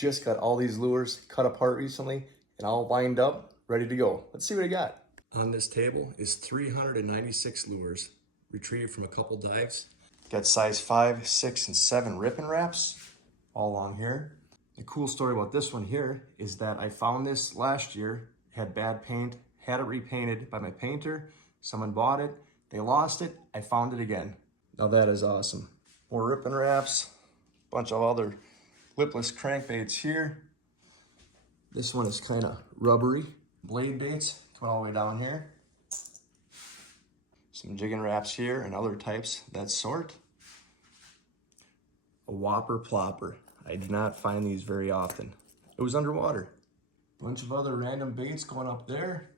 Just got all these lures cut apart recently and all lined up, ready to go. Let's see what I got. On this table is 396 lures, retrieved from a couple dives. Got size 5, 6, and 7 ripping wraps all along here. The cool story about this one here is that I found this last year, had bad paint, had it repainted by my painter. Someone bought it, they lost it, I found it again. Now that is awesome. More ripping wraps, bunch of other lipless crankbaits here. This one is kind of rubbery. Blade baits coming all the way down here. Some jigging wraps here and other types of that sort. A whopper plopper. I do not find these very often. It was underwater. Bunch of other random baits going up there.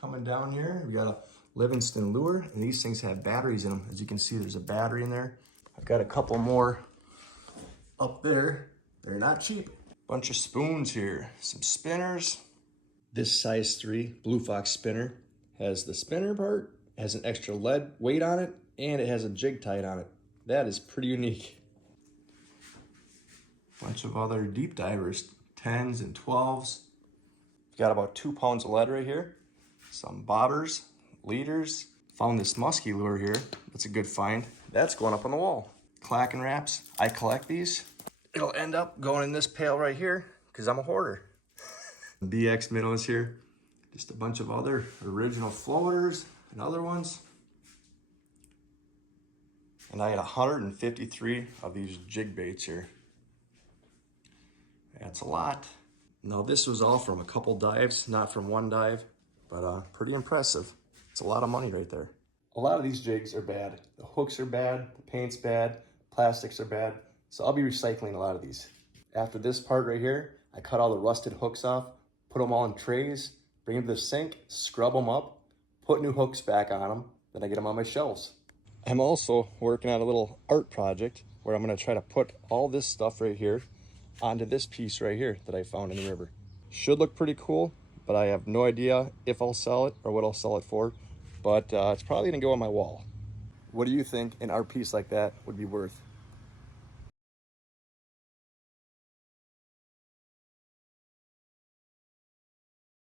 Coming down here, we got a Livingston lure, and these things have batteries in them. As you can see, there's a battery in there. I've got a couple more up there. They're not cheap. Bunch of spoons here, some spinners. This size 3 Blue Fox spinner has the spinner part, has an extra lead weight on it, and it has a jig tied on it. That is pretty unique. Bunch of other deep divers, 10s and 12s. Got about 2 pounds of lead right here. Some bobbers, leaders. Found this musky lure here. That's a good find. That's going up on the wall. Clacking wraps. I collect these. It'll end up going in this pail right here because I'm a hoarder. DX minnows here. Just a bunch of other original floaters and other ones. And I had 153 of these jig baits here. That's a lot. Now this was all from a couple dives, not from one dive, but pretty impressive. It's a lot of money right there. A lot of these jigs are bad. The hooks are bad, the paint's bad, plastics are bad. So I'll be recycling a lot of these. After this part right here, I cut all the rusted hooks off, put them all in trays, bring them to the sink, scrub them up, put new hooks back on them, then I get them on my shelves. I'm also working on a little art project where I'm gonna try to put all this stuff right here onto this piece right here that I found in the river. Should look pretty cool, but I have no idea if I'll sell it or what I'll sell it for, but it's probably gonna go on my wall. What do you think an art piece like that would be worth?